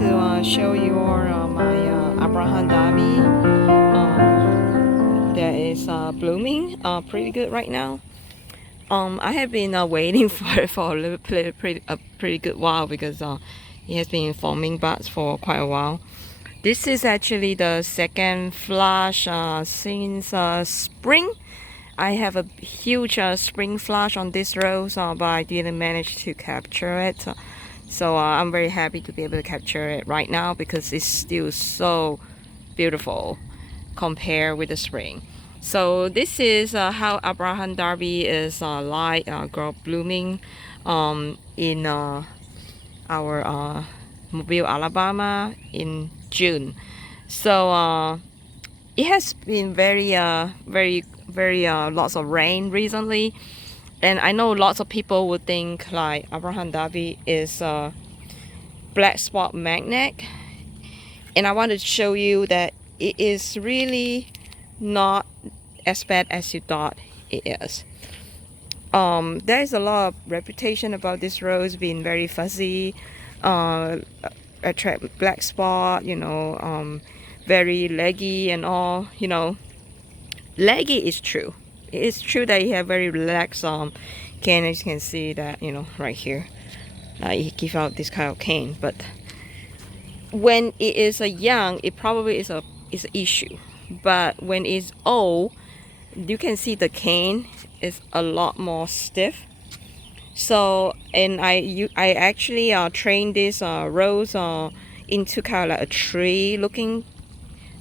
to show you my Abraham Darby that is blooming pretty good right now. I have been waiting for it for a pretty good while because it has been forming buds for quite a while. This is actually the second flush since spring. I have a huge spring flush on this rose, but I didn't manage to capture it. So I'm very happy to be able to capture it right now because it's still so beautiful compared with the spring. So this is how Abraham Darby is blooming in our Mobile, Alabama in June. So it has been very lots of rain recently, and I know lots of people would think like Abraham Darby is a black spot magnet, and I want to show you that it is really not as bad as you thought it is. There is a lot of reputation about this rose being very fuzzy, attract black spot, very leggy and all. Leggy is true. It's true that you have very relaxed cane. As you can see that, right here, you give out this kind of cane. But when it is a young, it probably is an issue. But when it's old, you can see the cane is a lot more stiff. So, and I actually trained this rose into kind of like a tree looking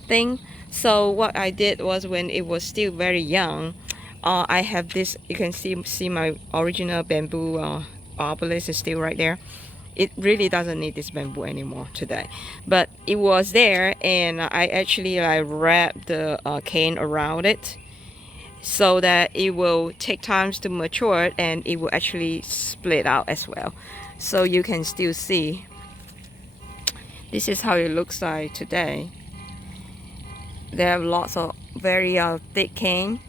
thing. So what I did was, when it was still very young, I have this, you can see my original bamboo obelisk is still right there. It really doesn't need this bamboo anymore today, but it was there, and I actually wrapped the cane around it so that it will take time to mature and it will actually split out as well. So you can still see this is how it looks like today. There are lots of very thick cane,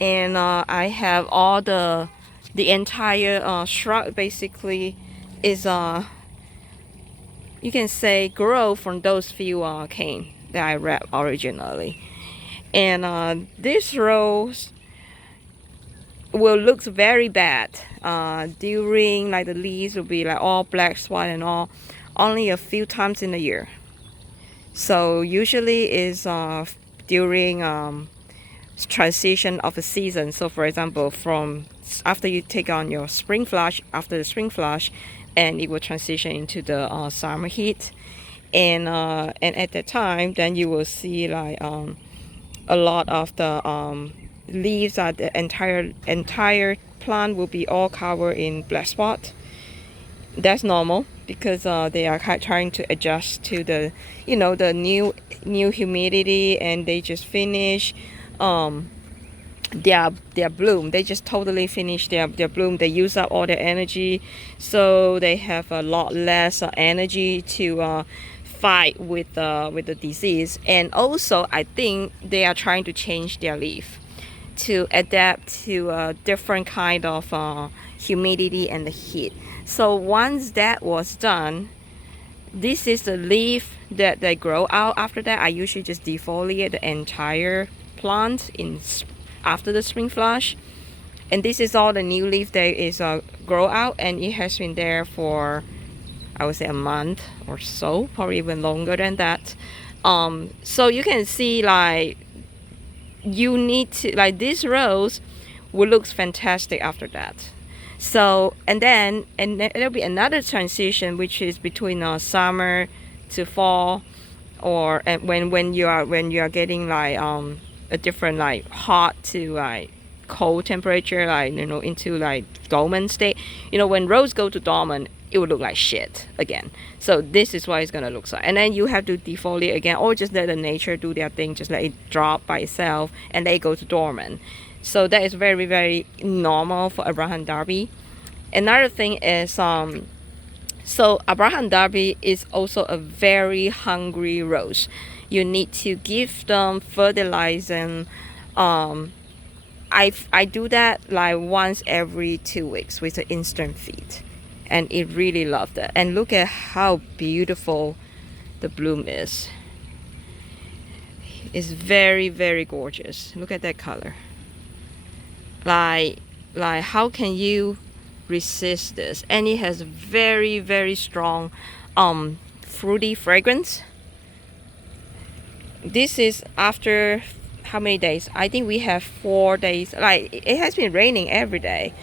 and I have all the entire shrub basically is you can say grow from those few cane that I wrapped originally. And this rose will look very bad during the leaves will be all black spot and all only a few times in a year. So usually is during transition of a season. So for example, from after you take on your spring flush, after the spring flush, and it will transition into the summer heat, and at that time, then you will see a lot of the leaves, the entire plant will be all covered in black spot. That's normal because they are trying to adjust to the the new humidity, and they just finish their bloom. They just totally finish their bloom. They use up all their energy, so they have a lot less energy to fight with the disease. And also I think they are trying to change their leaf to adapt to a different kind of humidity and the heat. So once that was done, this is the leaf that they grow out. After that, I usually just defoliate the entire plant after the spring flush, and this is all the new leaf that is grow out, and it has been there for, I would say, a month or so, probably even longer than that. So you can see you need to this rose will look fantastic after that. So and then there'll be another transition, which is between summer to fall, or when you are getting a different hot to cold temperature, into dormant state. When rose go to dormant, it would look like shit again. So this is what it's gonna look like. And then you have to defoliate again, or just let the nature do their thing, just let it drop by itself and they go to dormant. So that is very, very normal for Abraham Darby. Another thing is so Abraham Darby is also a very hungry rose. You need to give them fertilizer. I do that once every 2 weeks with the instant feed, and it really loved it. And look at how beautiful the bloom is. It's very, very gorgeous. Look at that color. Like how can you resist this? And it has very, very strong fruity fragrance. This is after how many days? I think we have 4 days. Like it has been raining every day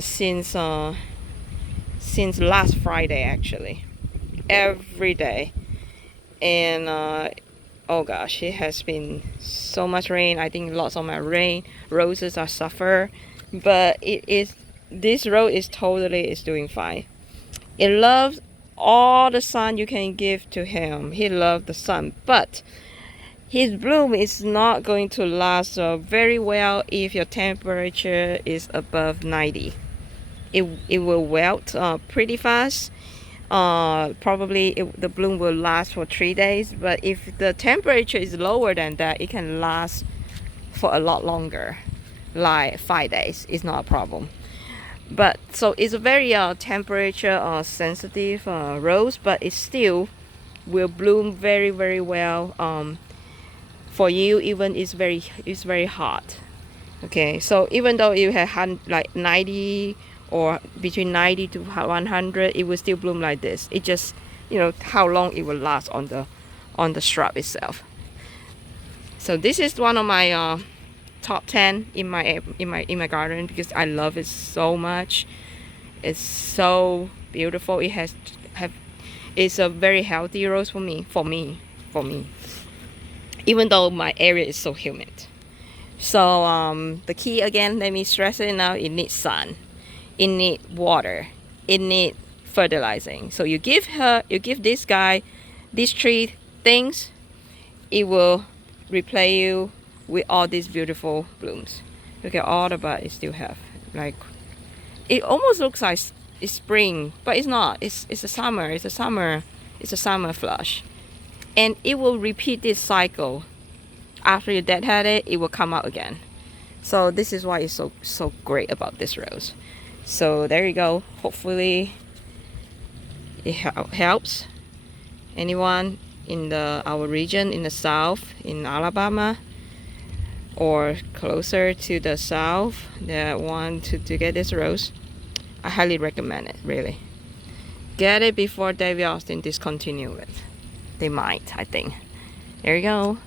since last Friday, actually, every day. And oh gosh, it has been so much rain. I think lots of my roses are suffer, but this rose is totally doing fine. It loves all the sun you can give to him. He loves the sun, but his bloom is not going to last very well if your temperature is above 90. It will wilt pretty fast. Probably the bloom will last for 3 days, but if the temperature is lower than that, it can last for a lot longer, like 5 days. It's not a problem. But so it's a very temperature sensitive rose, but it still will bloom very, very well for you, even it's very hot. Okay, so even though you have like 90 or between 90 to 100, it will still bloom like this. It just, how long it will last on the shrub itself. So this is one of my top 10 in my garden because I love it so much. It's so beautiful. It's a very healthy rose for me. Even though my area is so humid. So the key again, let me stress it now, it needs sun. It needs water. It needs fertilizing. So you give this guy these 3 things, it will repay you with all these beautiful blooms. Look at all the buds it still have. Like it almost looks like it's spring, but it's not. It's a summer. It's a summer flush. And it will repeat this cycle. After you deadhead it, it will come out again. So this is why it's so great about this rose. So there you go. Hopefully it helps anyone in our region in the south, in Alabama, or closer to the south that want to get this rose. I highly recommend it, really. Get it before David Austin discontinue it. They might, I think. There you go.